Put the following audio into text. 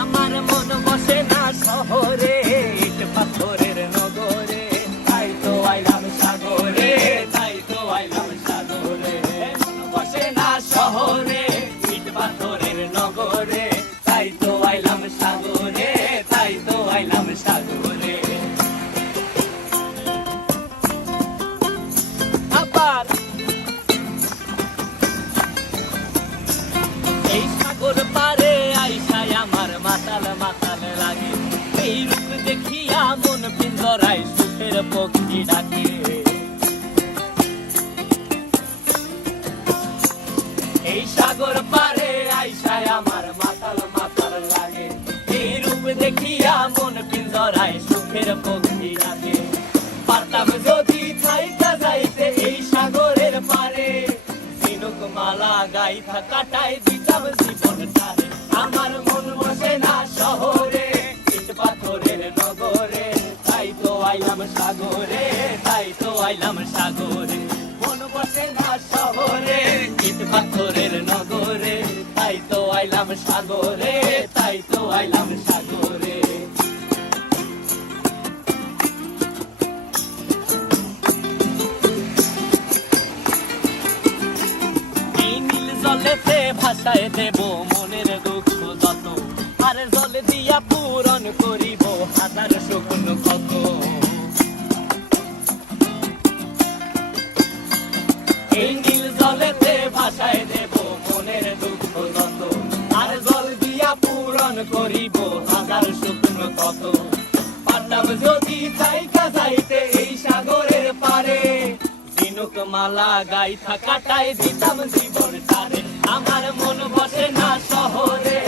আমার মন বসে না শহরে, ইট পাথরের নগরে, তাই তো আইলাম সাগরে, তাই তো আইলাম সাগরে। মন বসে না শহরে, ইট পাথরের নগরে, তাই তো আইলাম সাগরে, তাই তো আইলাম সাগরে। আবার এই সাগর পারে আইসায় আমার মাতাল মাতাল লাগে, এই রূপ দেখিয়া মন পিঞ্জরায় সুখের পক্ষী ডাকে। এই সাগর পারে আইসায় আমার মাতাল মাতাল লাগে, এই রূপ দেখিয়া মন পিঞ্জরায় সুখের পক্ষী ডাকে। পারতাম যদি থাইকা যাইতে এই সাগরের পারে, ঝিনুক মালা গাইথা কাটাই দিতাম জীবনটারে। আমার মন বসে না শহরে, ইট পাথরের নগরে, তাই তো আইলাম সাগরে, তাই তো আইলাম সাগরে। মন বসে না শহরে, ইট পাথরের নগরে, তাই তো আইলাম সাগরে, তাই তো আইলাম সাগরে। জলেতে ভাসায় দেব মনের দুঃখ যত, আর জল দিয়া পূরণ করিব হাজার স্বপ্ন কত। এই নীল জলেতে ভাসায় দেব মনের দুঃখ যত, আর জল দিয়া পূরণ করিব হাজার স্বপ্ন কত। পারতাম যদি থাইকা যাইতে এই সাগরের পারে, ঝিনুক মালা গাইথা কাটাই দিতাম জীবনটারে। আমার মন বসে না শহরে,